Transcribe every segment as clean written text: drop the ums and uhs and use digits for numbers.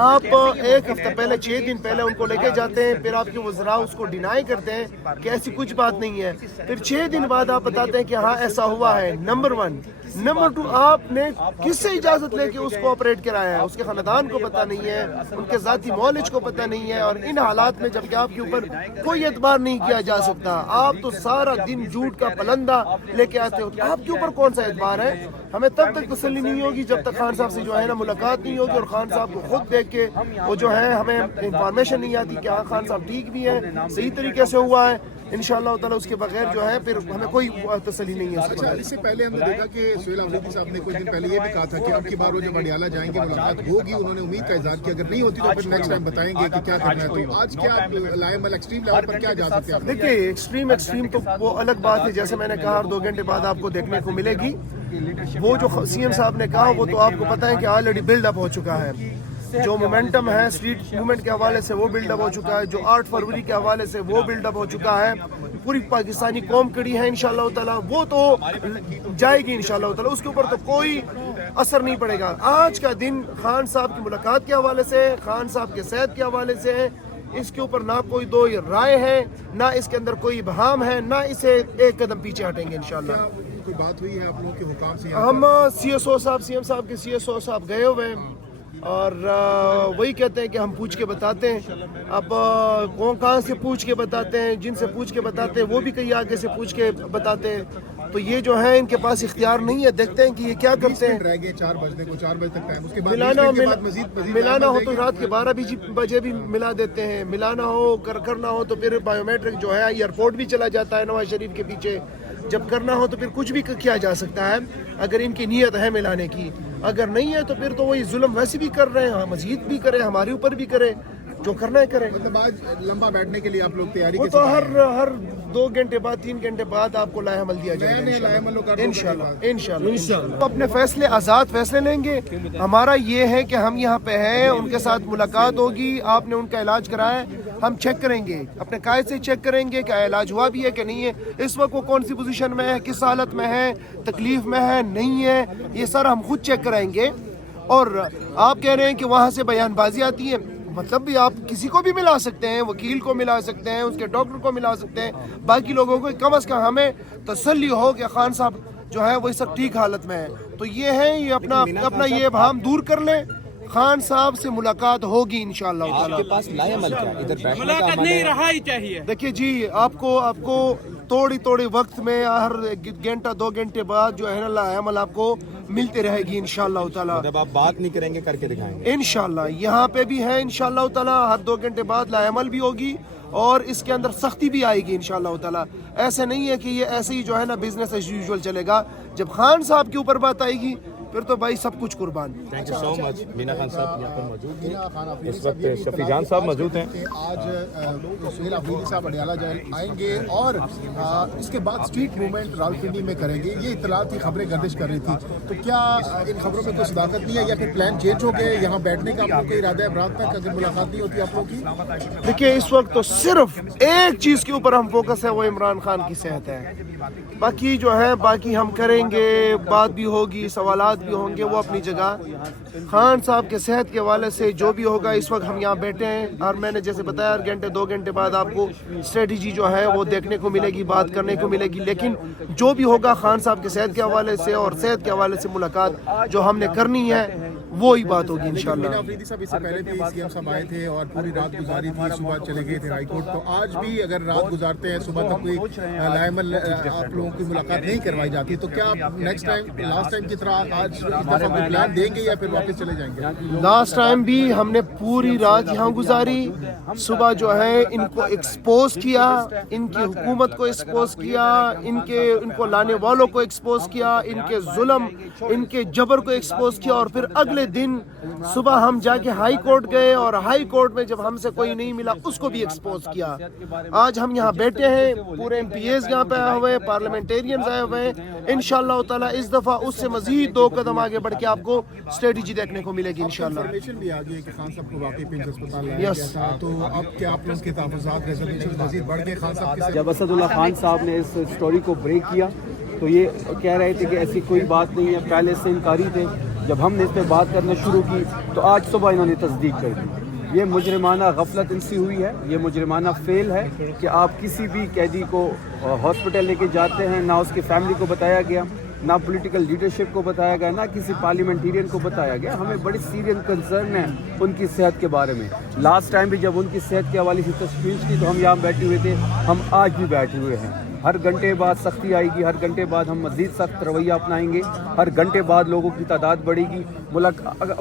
آپ ایک ہفتہ پہلے 6 دن پہلے ان کو لے کے جاتے ہیں، پھر آپ کے وزراء اس کو ڈینائی کرتے ہیں کہ ایسی کچھ بات نہیں ہے، پھر 6 دن بعد آپ بتاتے ہیں کہ ہاں ایسا ہوا ہے۔ نمبر 1 نمبر 2 آپ نے کس سے اجازت لے کے اس کو آپریٹ کرایا ہے؟ اس کے خاندان کو پتہ نہیں ہے، ان کے ذاتی مالج کو پتہ نہیں ہے، اور ان حالات میں جبکہ آپ کے اوپر کوئی اعتبار نہیں کیا جا سکتا، آپ تو سارا دن جھوٹ کا پلندہ لے کے آتے ہو، تو آپ کے اوپر کون سا اعتبار ہے؟ ہمیں تب تک تسلی نہیں ہوگی جب تک خان صاحب سے جو ہے نا ملاقات نہیں ہوگی، اور خان صاحب کو خود دیکھ کے وہ جو ہے ہمیں انفارمیشن نہیں آتی کہ ہاں خان صاحب ٹھیک بھی ہیں، صحیح طریقے سے ہوا ہے انشاءاللہ تعالیٰ، اس کے بغیر جو ہے پھر ہمیں کوئی تسلی نہیں ہے۔ اچھا، اس سے پہلے ہم نے دیکھا کہ سہیل آفریدی صاحب نے کچھ دن پہلے یہ بھی کہا تھا کہ اب کی بار وہ جب اڈیالہ جائیں گے ملاقات ہوگی، انہوں نے امید کا اظہار کیا اگر نہیں ہوتی تو پھر نیکسٹ ٹائم بتائیں گے کہ کیا کرنا ہے۔ تو آج کیا لائم ایکسٹریم لیول پر کیا جا سکتے ہیں؟ دیکھیے ایکسٹریم تو وہ الگ بات ہے، جیسے میں نے کہا 2 گھنٹے بعد آپ کو دیکھنے کو ملے گی، وہ جو سی ایم صاحب نے کہا وہ تو آپ کو پتہ ہے کہ آلریڈی بلڈ اپ ہو چکا ہے، جو مومنٹم ہے اسٹریٹ موومنٹ کے حوالے سے وہ بلڈ اپ ہو چکا ہے، جو 8 فروری کے حوالے سے وہ بلڈ اپ ہو چکا ہے، پوری پاکستانی قوم کڑی ہے انشاءاللہ تعالیٰ، وہ تو جائے گی انشاءاللہ تعالیٰ، اس کے اوپر تو کوئی اثر نہیں پڑے گا۔ آج کا دن خان صاحب کی ملاقات کے حوالے سے، خان صاحب کے صحت کے حوالے سے ہے، اس کے اوپر نہ کوئی دو رائے ہے، نہ اس کے اندر کوئی ابہام ہے، نہ اسے ایک قدم پیچھے ہٹیں گے انشاءاللہ۔ کوئی بات ہوئی ہے آپ لوگوں کے حکام سے؟ ہم سی ایس او صاحب کے سی ایس او صاحب گئے ہوئے ہیں، اور وہی کہتے ہیں کہ ہم پوچھ کے بتاتے ہیں۔ اب کہاں سے پوچھ کے بتاتے ہیں، جن سے پوچھ کے بتاتے ہیں وہ بھی کئی آگے سے پوچھ کے بتاتے ہیں، تو یہ جو ہے ان کے پاس اختیار نہیں ہے، دیکھتے ہیں کہ یہ کیا کرتے ہیں۔ رہ گئے 4 بجنے کو، 4 بجے تک ٹائم، اس کے بعد ملانا ہو تو رات کے 12 بجے بھی ملا دیتے ہیں، ملانا ہو کرنا ہو تو پھر بایو میٹرک جو ہے ایئرپورٹ بھی چلا جاتا ہے نواز شریف کے پیچھے، جب کرنا ہو تو پھر کچھ بھی کیا جا سکتا ہے اگر ان کی نیت ہے ملانے کی، اگر نہیں ہے تو پھر تو وہی ظلم ویسے بھی کر رہے ہیں، مزید بھی کرے، ہمارے اوپر بھی کرے، جو کرنا ہے کرے۔ مطلب آج لمبا بیٹھنے کے لیے آپ لوگ تیاری وہ تو ہر 2 گھنٹے بعد 3 گھنٹے بعد آپ کو لائحہ عمل دیا جائے گا انشاءاللہ۔ وہ اپنے فیصلے آزاد فیصلے لیں گے، ہمارا یہ ہے کہ ہم یہاں پہ ہیں، ان کے ساتھ ملاقات ہوگی، آپ نے ان کا علاج کرایا ہے، ہم چیک کریں گے، اپنے قائد سے چیک کریں گے کہ علاج ہوا بھی ہے کہ نہیں ہے، اس وقت وہ کون سی پوزیشن میں ہے، کس حالت میں ہے، تکلیف میں ہے نہیں ہے، یہ سر ہم خود چیک کرائیں گے۔ اور آپ کہہ رہے ہیں کہ وہاں سے بیان بازی آتی ہے، مطلب بھی آپ کسی کو بھی ملا سکتے ہیں، وکیل کو ملا سکتے ہیں، اس کے ڈاکٹر کو ملا سکتے ہیں، باقی لوگوں کو، کم از کم ہمیں تسلی ہو کہ خان صاحب جو ہے وہ اس وقت ٹھیک حالت میں ہے، تو یہ ہے یہ اپنا یہ ابہام دور کر لیں، خان صاحب سے ملاقات ہوگی انشاءاللہ تعالیٰ۔ آپ کے پاس لائے عمل کیا ادھر بیٹھنے کا عمل ہے؟ رہا ہی چاہیے۔ دیکھیے جی، آپ کو توڑی وقت میں ہر گھنٹہ 2 گھنٹے بعد جو ہے نا لائحہ عمل آپ کو ملتے رہے گی انشاءاللہ تعالیٰ۔ جب آپ بات نہیں کریں گے کر کے دکھائیں گے انشاءاللہ یہاں پہ بھی ہے انشاءاللہ تعالیٰ، ہر 2 گھنٹے بعد لائحہ عمل بھی ہوگی اور اس کے اندر سختی بھی آئے گی انشاءاللہ تعالیٰ۔ ایسے نہیں ہے کہ یہ ایسے ہی جو ہے نا بزنس ایز یوزول چلے گا، جب خان صاحب کے اوپر بات آئے گی پھر تو بھائی سب کچھ قربان۔ تھینک یو سو مچ۔ مینا خان صاحب یہاں پر موجود ہیں، اس وقت شفیع جان صاحب موجود ہیں۔ آج سہیل آفریدی صاحب اڈیالہ آئیں گے اور اس کے بعد اسٹریٹ موومنٹ راولپنڈی میں کریں گے، یہ اطلاعات کی خبریں گردش کر رہی تھی، تو کیا ان خبروں میں کوئی صداقت نہیں ہے یا پھر پلان چینج ہو گئے، یہاں بیٹھنے کا آپ لوگ کا ارادہ ہے رات تک اگر ملاقات نہیں ہوتی آپ لوگ کی؟ دیکھیے اس وقت تو صرف ایک چیز کے اوپر ہم فوکس ہے، وہ عمران خان کی صحت ہے، باقی جو ہے باقی ہم کریں گے، بات بھی ہوگی، سوالات بھی ہوں گے، وہ اپنی جگہ۔ خان صاحب کے صحت کے حوالے سے جو بھی ہوگا، اس وقت ہم یہاں بیٹھے ہیں اور میں نے جیسے بتایا 2 گھنٹے بعد آپ کو اسٹریٹجی جو ہے وہ دیکھنے کو ملے گی، بات کرنے کو ملے گی، لیکن جو بھی ہوگا خان صاحب کے صحت کے حوالے سے اور صحت کے حوالے سے ملاقات جو ہم نے کرنی ہے وہی بات ہوگی انشاءاللہ۔ مینا آفریدی صاحب اس سے پہلے بھی سی ایم صاحب آئے تھے اور پوری رات گزاری تھی، صبح چلے گئے تھے ہائی کورٹ، تو آج بھی اگر رات گزارتے ہیں صبح تک کوئی لائحہ عمل آپ لوگوں کی ملاقات نہیں کروائی جاتی، تو کیا نیکسٹ ٹائم لاسٹ ٹائم کی طرح آج اس دفعہ کوئی پلان دیں گے یا پھر واپس چلے جائیں گے؟ لاسٹ ٹائم بھی ہم نے پوری رات یہاں گزاری، صبح جو ہے ان کو ایکسپوز کیا، ان کی حکومت کو ایکسپوز کیا، ان کو لانے والوں کو ایکسپوز کیا، ان کے ظلم، ان کے جبر کو ایکسپوز کیا، اور پھر اگلے دن صبح ہم جا کے ہائی کورٹ گئے اور ہائی کورٹ میں جب ہم سے کوئی نہیں ملا اس کو بھی ایکسپوز کیا۔ آج ہم یہاں بیٹھے ہیں، پورے ایم پی ایز یہاں پہ آئے ہوئے ہیں، پارلیمنٹیرینز آئے ہوئے ہیں، انشاءاللہ تعالیٰ اس دفعہ اس سے مزید 2 قدم آگے بڑھ کے آپ کو اسٹریٹجی دیکھنے کو ملے گی انشاءاللہ۔ انفارمیشن بھی آ گئی ہے کہ خان صاحب کو واقعی پنچ اسپتال لایا گیا تھا، تو اب کیا آپ لوگ کے تحفظات ریزرویشن مزید بڑھ گئے خان صاحب کے؟ جب اسد اللہ خان صاحب نے اس اسٹوری کو بریک کیا تو یہ کہہ رہے تھے کہ ایسی کوئی بات نہیں ہے، پہلے سے انکاری تھے، جب ہم نے اس پہ بات کرنا شروع کی تو آج صبح انہوں نے تصدیق کر دی. یہ مجرمانہ غفلت ان سے ہوئی ہے, یہ مجرمانہ فیل ہے کہ آپ کسی بھی قیدی کو ہاسپٹل لے کے جاتے ہیں, نہ اس کی فیملی کو بتایا گیا, نہ پولیٹیکل لیڈرشپ کو بتایا گیا, نہ کسی پارلیمنٹیرین کو بتایا گیا. ہمیں بڑی سیریس کنسرن ہے ان کی صحت کے بارے میں. لاسٹ ٹائم بھی جب ان کی صحت کے حوالے سے تشویش تھی تو ہم یہاں بیٹھے ہوئے تھے, ہم آج بھی بیٹھے ہوئے ہیں. ہر گھنٹے بعد سختی آئے گی, ہر گھنٹے بعد ہم مزید سخت رویہ اپنائیں گے, ہر گھنٹے بعد لوگوں کی تعداد بڑھے گی.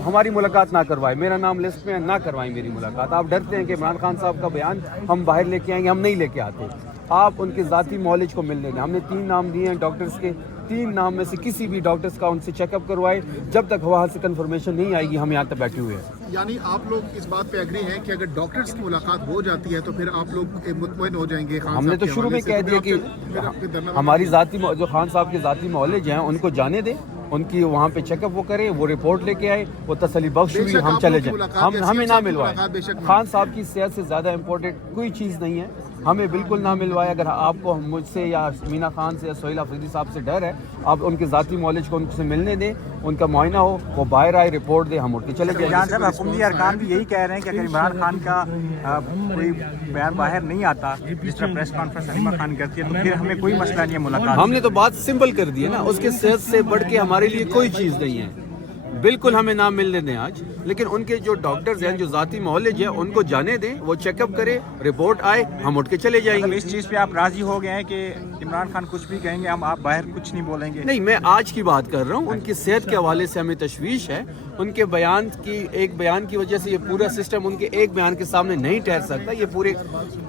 ہماری ملاقات نہ کروائیں, میرا نام لسٹ میں نہ کروائیں میری ملاقات. آپ ڈرتے ہیں کہ عمران خان صاحب کا بیان ہم باہر لے کے آئیں گے, ہم نہیں لے کے آتے. آپ ان کے ذاتی معالج کو ملنے دیں. ہم نے 3 نام دیے ہیں ڈاکٹرز کے, 3 نام میں سے کسی بھی ڈاکٹرز کا ان سے چیک اپ کروائے. جب تک وہاں سے کنفرمیشن نہیں آئے گی ہم یہاں تک بیٹھے ہوئے ہیں. یعنی آپ لوگ اس بات پہ ایگری ہیں کہ اگر ڈاکٹرز کی ملاقات ہو جاتی ہے تو پھر آپ لوگ مطمئن ہو جائیں گے؟ ہم نے تو شروع میں کہہ دیا کہ ہماری ذاتی جو خان صاحب کے ذاتی معالج ہیں ان کو جانے دیں, ان کی وہاں پہ چیک اپ وہ کریں, وہ رپورٹ لے کے آئے, وہ تسلی بخش ہوئی, ہم چلے جائیں. ہمیں نہ ملوائے. خان صاحب کی صحت سے زیادہ امپورٹنٹ کوئی چیز نہیں ہے, ہمیں بالکل نہ ملوائے. اگر آپ کو مجھ سے یا مینا خان سے یا سہیل آفریدی صاحب سے ڈر ہے, آپ ان کے ذاتی معالج کو ان سے ملنے دیں, ان کا معائنہ ہو, وہ باہر آئے, رپورٹ دے, ہم اٹھ کے چلے جائیں. جہاں صاحب حکومتی ارکان بھی یہی کہہ رہے ہیں کہ اگر عمران خان کا کوئی بیان باہر نہیں آتا جس طرح پریس کانفرنس حلیمہ خان کرتی ہے تو پھر ہمیں کوئی مسئلہ نہیں ہے ملاقات. ہم نے تو بات سمپل کر دی ہے نا, اس کے صحت سے بڑھ کے ہمارے لیے کوئی چیز نہیں ہے. بالکل ہمیں نام ملنے دیں آج, لیکن ان کے جو ڈاکٹرز ہیں جو ذاتی معالج ہیں ان کو جانے دیں, وہ چیک اپ کرے, رپورٹ آئے, ہم اٹھ کے چلے جائیں گے. اس چیز پہ آپ راضی ہو گئے ہیں کہ عمران خان کچھ بھی کہیں گے ہم آپ باہر کچھ نہیں بولیں گے؟ نہیں, میں آج کی بات کر رہا ہوں. ان کی صحت کے حوالے سے ہمیں تشویش ہے. ان کے بیان کی ایک بیان کی وجہ سے یہ پورا سسٹم ان کے ایک بیان کے سامنے نہیں ٹھہر سکتا. یہ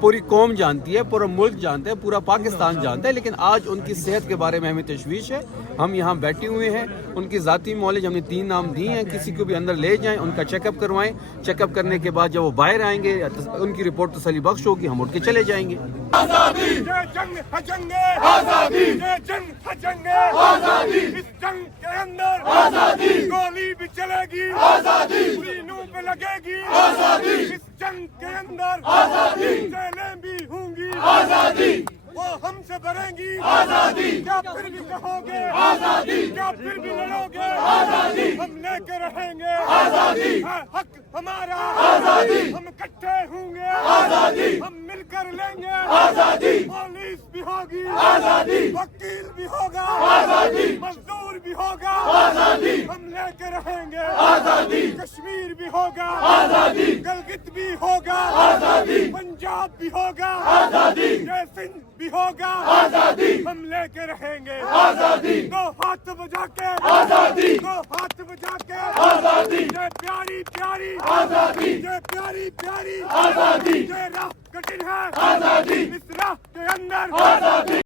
پوری قوم جانتی ہے, پورا ملک جانتا ہے, پورا پاکستان جانتا ہے. لیکن آج ان کی صحت کے بارے میں ہمیں تشویش ہے. ہم یہاں بیٹھے ہوئے ہیں. ان کی ذاتی معالج ہم نے 3 نام دیے ہیں, کسی کو بھی اندر لے جائیں, ان کا چیک اپ کروائیں. چیک اپ کرنے کے بعد جب وہ باہر آئیں گے ان کی رپورٹ تسلی بخش ہوگی, ہم اٹھ کے چلے جائیں گے. آزادی یہ جنگ ہے جنگ آزادی, یہ جنگ ہے جنگ آزادی, اس جنگ کے اندر آزادی, گولی بھی چلے گی آزادی, سینوں پہ لگے گی آزادی, اس جنگ کے اندر آزادی, جیلیں بھی ہوں گی آزادی, وہ ہم سے بھریں گی آزادی, کیا پھر بھی کہو گے آزادی, کیا پھر بھی لڑو گے آزادی, ہم لے کے رہیں گے آزادی, ہے حق ہمارا آزادی, ہم اکٹھے ہوں گے آزادی, ہم مل کر لیں گے آزادی, پولیس بھی ہوگی آزادی, وکیل بھی ہوگا آزادی, مزدور بھی ہوگا آزادی, ہم لے کے رہیں گے آزادی, کشمیر بھی ہوگا آزادی, گلگت بھی ہوگا آزادی, پنجاب بھی ہوگا آزادی, جے سندھ بھی ہوگا آزادی, ہم لے کے رہیں گے آزادی, 2 ہاتھ بجا کے آزادی, 2 ہاتھ بجا کے آزادی, یہ پیاری پیاری آزادی, یہ پیاری پیاری آزادی, یہ راہ کٹن ہے آزادی, اس راہ کے اندر آزادی.